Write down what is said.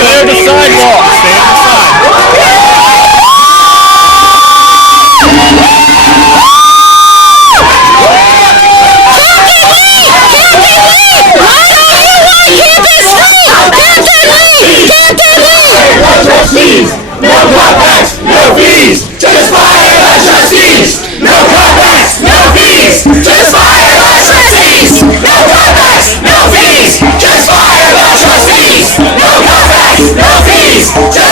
Clear the sidewalk. Stay on the side. No cutbacks, no fees, just fire the trustees. No cutbacks, no fees, just fire the trustees. No cutbacks, no fees, just fire the trustees. No cutbacks, no fees, just